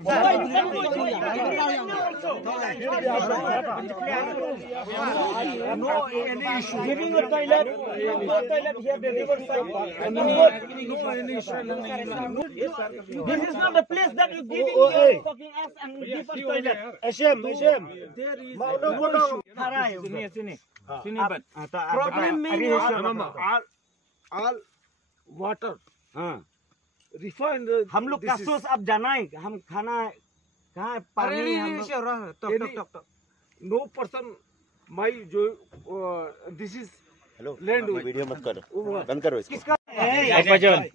Giving a toilet, toilet here, the river side. This is not the place that you giving fucking us and give us toilet. Asham. Sini but Problem means all water. Refined. हम लोग का source अब जाना है, हम खाना कहाँ पानी हम no person my जो this is hello land video मत करो, बंद करो इसको। किसका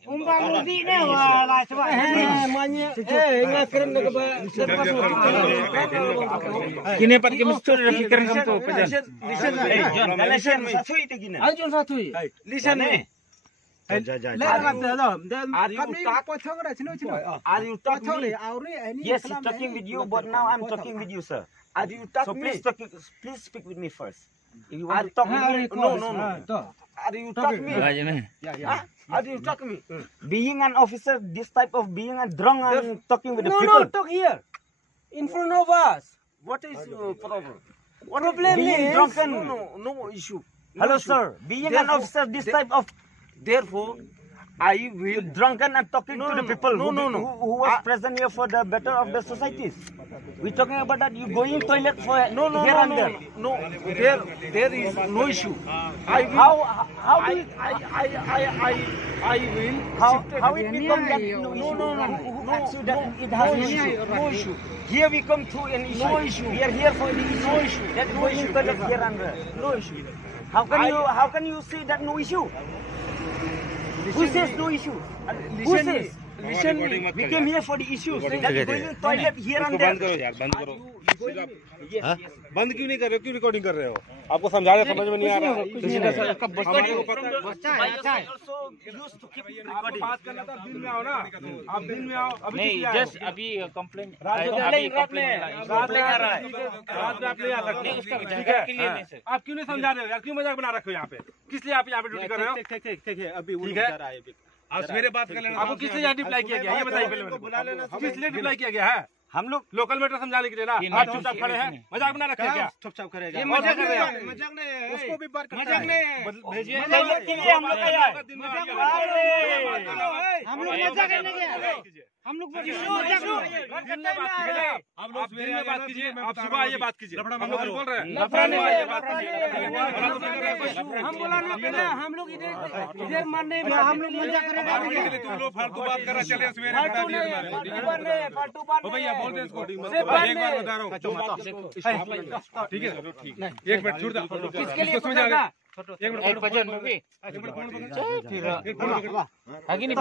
उम्बांगुदी ने वाला सब है मान्य इंगा करन के बा किने पर के मिस्टर रखी करन हम तो लिसन साथुई ते किने आजन साथुई लिसन है Are you talking me? Yes, he's talking with you, but now I'm talking with you, sir. Are you talking me? Please speak with me first. If you want to talk with me, no. Are you talking me? Are you talking me? Being an officer, this type of being a drunk and talking with the people. No, talk here, in front of us. What is problem? What problem Being is? drunken. No issue. Hello, sir. Being an officer, this type of Therefore, I will drunken and talking to the people who was present here for the better of the societies. We're talking about that you going toilet for here and there. No, there is no issue. How do you, how it become that no issue? Who asks you that it has no issue? Here we come to an issue. No issue. We are here for the issue. No issue. That going toilet here and there. No issue. How can you say that no issue? Who says no issue? Who says? Listen me. We came here for the issues. That going toilet here and there. बंद करो यार, बंद करो। Yes. बंद क्यों नहीं कर रहे हो? क्यों रिकॉर्डिंग कर रहे हो? आपको समझा रहे, समझ में नहीं आ रहा। हमारे को पता है। आपको बात करना था, दिन में आओ ना। आप दिन में आओ। अभी नहीं, जस्ट अभी कंप्लेंट रात में आ रहा है। रात में आप नहीं आ सकते। ठीक है। आप क्यों नहीं समझा रहे हो यार? क्यों मजाक बना रखे हो यहाँ पे? किस लिए आप यहाँ पे ड्यूटी कर रहे हो? ठीक है। अभी ठीक है। आप सवेरे बात कर लेना। आपको किस लिए यहाँ डिप्लाई किया गया? ये बताइए पहले मेरे को। किस लिए डिप्लाई किया गया है? हम लोग लोकल मैटर समझाने के लिए ना। आप चुपचाप खड़े हैं, मजाक बना रखे हैं क्या? चुपचाप खड़े हैं। मजाक कर रहे हैं। मजाक नहीं है। उसको भी बात मजाक नहीं है। भेजिए। मजाक के लिए हम लोग आए हैं। हम लोग मजाक करने गए। हम लोग आप लोग दिन में बात कीजिए, आप सुबह आइए बात कीजिए। हम लोग बोल रहे हैं हम बोला ना पहले हम लोग इधर मानने हम लोग मजाक करेंगे। तुम लोग फालतू बात कर रहे चले सवेरे भैया बोल दे इसको। एक बार बता रहा हूँ। ठीक है, एक मिनट छूट दो। किसके लिए समझाएगा? एक मिनट आगे नहीं